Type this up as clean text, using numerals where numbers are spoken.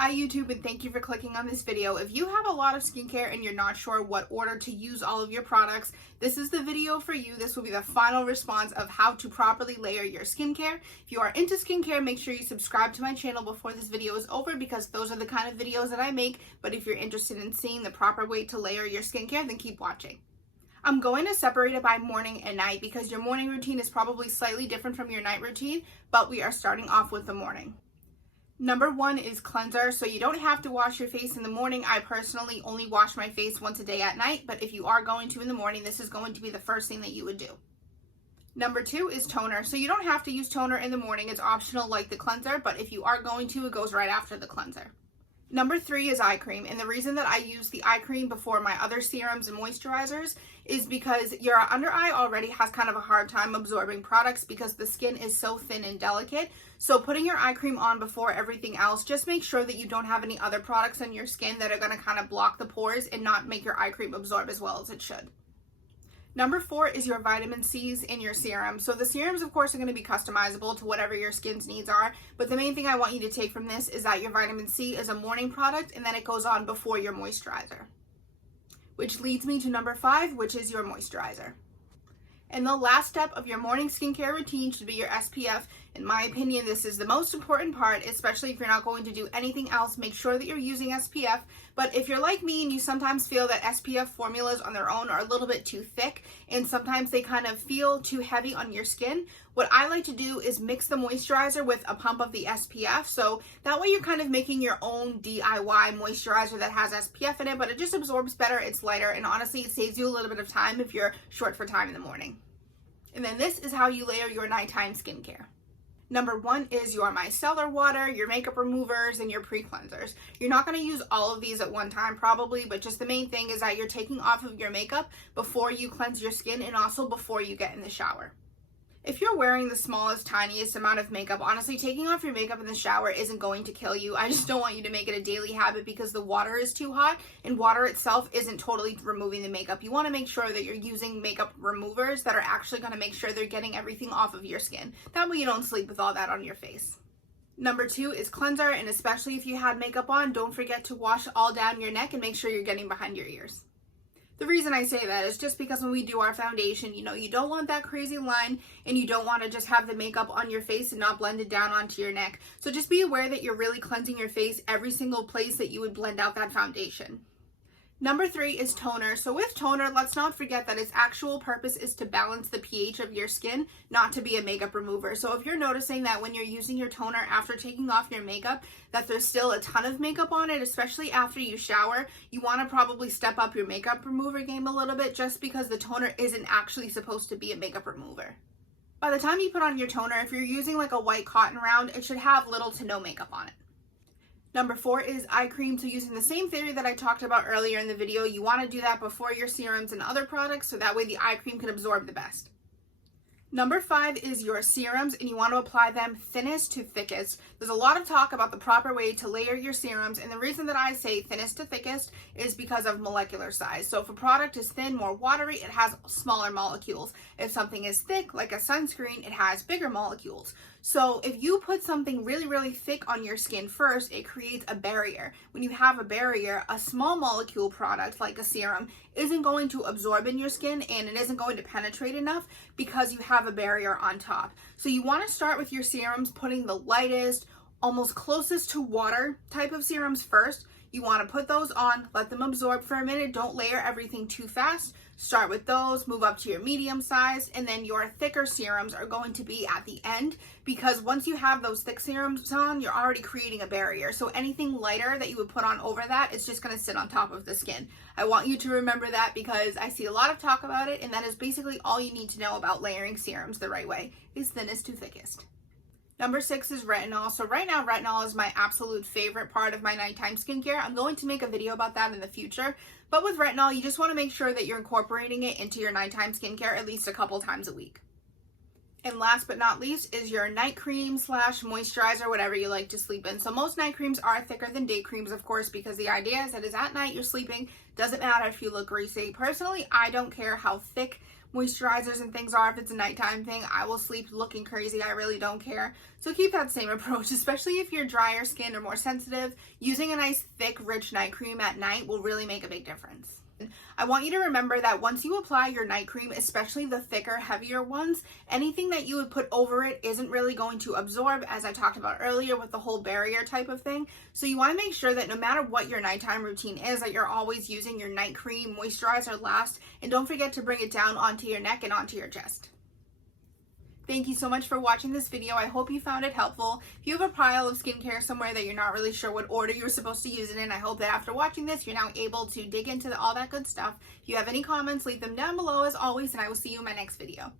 Hi YouTube, and thank you for clicking on this video. If you have a lot of skincare and you're not sure what order to use all of your products, this is the video for you. This will be the final response of how to properly layer your skincare. If you are into skincare, make sure you subscribe to my channel before this video is over because those are the kind of videos that I make. But if you're interested in seeing the proper way to layer your skincare, then keep watching. I'm going to separate it by morning and night because your morning routine is probably slightly different from your night routine, but we are starting off with the morning. Number one is cleanser, so you don't have to wash your face in the morning. I personally only wash my face once a day at night, but if you are going to in the morning, this is going to be the first thing that you would do. Number two is toner, so you don't have to use toner in the morning. It's optional like the cleanser, but if you are going to, it goes right after the cleanser. Number three is eye cream, and the reason that I use the eye cream before my other serums and moisturizers is because your under eye already has kind of a hard time absorbing products because the skin is so thin and delicate. So putting your eye cream on before everything else, just make sure that you don't have any other products on your skin that are going to kind of block the pores and not make your eye cream absorb as well as it should. Number four is your vitamin C's in your serum. So the serums, of course, are going to be customizable to whatever your skin's needs are. But the main thing I want you to take from this is that your vitamin C is a morning product and then it goes on before your moisturizer. Which leads me to number five, which is your moisturizer. And the last step of your morning skincare routine should be your SPF. In my opinion, this is the most important part, especially if you're not going to do anything else. Make sure that you're using SPF. But if you're like me and you sometimes feel that SPF formulas on their own are a little bit too thick and sometimes they kind of feel too heavy on your skin, what I like to do is mix the moisturizer with a pump of the SPF. So that way you're kind of making your own DIY moisturizer that has SPF in it, but it just absorbs better, it's lighter, and honestly, it saves you a little bit of time if you're short for time in the morning. And then this is how you layer your nighttime skincare. Number one is your micellar water, your makeup removers, and your pre-cleansers. You're not going to use all of these at one time probably, but just the main thing is that you're taking off of your makeup before you cleanse your skin and also before you get in the shower. If you're wearing the smallest, tiniest amount of makeup, honestly, taking off your makeup in the shower isn't going to kill you. I just don't want you to make it a daily habit because the water is too hot and water itself isn't totally removing the makeup. You want to make sure that you're using makeup removers that are actually going to make sure they're getting everything off of your skin. That way you don't sleep with all that on your face. Number two is cleanser, and especially if you had makeup on, don't forget to wash all down your neck and make sure you're getting behind your ears. The reason I say that is just because when we do our foundation, you don't want that crazy line and you don't want to just have the makeup on your face and not blend it down onto your neck. So just be aware that you're really cleansing your face every single place that you would blend out that foundation. Number three is toner. So with toner, let's not forget that its actual purpose is to balance the pH of your skin, not to be a makeup remover. So if you're noticing that when you're using your toner after taking off your makeup, that there's still a ton of makeup on it, especially after you shower, you want to probably step up your makeup remover game a little bit just because the toner isn't actually supposed to be a makeup remover. By the time you put on your toner, if you're using like a white cotton round, it should have little to no makeup on it. Number four is eye cream. So using the same theory that I talked about earlier in the video, you want to do that before your serums and other products so that way the eye cream can absorb the best. Number five is your serums, and you want to apply them thinnest to thickest. There's a lot of talk about the proper way to layer your serums, and the reason that I say thinnest to thickest is because of molecular size. So if a product is thin, more watery, it has smaller molecules. If something is thick, like a sunscreen, it has bigger molecules. So if you put something really, really thick on your skin first, it creates a barrier. When you have a barrier, a small molecule product like a serum isn't going to absorb in your skin and it isn't going to penetrate enough because you have a barrier on top. So you want to start with your serums putting the lightest, almost closest to water type of serums first. You want to put those on, let them absorb for a minute. Don't layer everything too fast. Start with those, move up to your medium size, and then your thicker serums are going to be at the end because once you have those thick serums on, you're already creating a barrier. So anything lighter that you would put on over that, it's just going to sit on top of the skin. I want you to remember that because I see a lot of talk about it, and that is basically all you need to know about layering serums the right way, is thinnest to thickest. Number six is retinol. So right now, retinol is my absolute favorite part of my nighttime skincare. I'm going to make a video about that in the future. But with retinol, you just want to make sure that you're incorporating it into your nighttime skincare at least a couple times a week. And last but not least is your night cream / moisturizer, whatever you like to sleep in. So most night creams are thicker than day creams, of course, because the idea is that is at night you're sleeping. Doesn't matter if you look greasy. Personally, I don't care how thick moisturizers and things are if it's a nighttime thing. I will sleep looking crazy. I really don't care. So keep that same approach, especially if you're drier skin or more sensitive. Using a nice thick rich night cream at night will really make a big difference. I want you to remember that once you apply your night cream, especially the thicker, heavier ones, anything that you would put over it isn't really going to absorb, as I talked about earlier with the whole barrier type of thing. So you want to make sure that no matter what your nighttime routine is, that you're always using your night cream moisturizer last, and don't forget to bring it down onto your neck and onto your chest. Thank you so much for watching this video. I hope you found it helpful. If you have a pile of skincare somewhere that you're not really sure what order you're supposed to use it in, I hope that after watching this, you're now able to dig into all that good stuff. If you have any comments, leave them down below as always, and I will see you in my next video.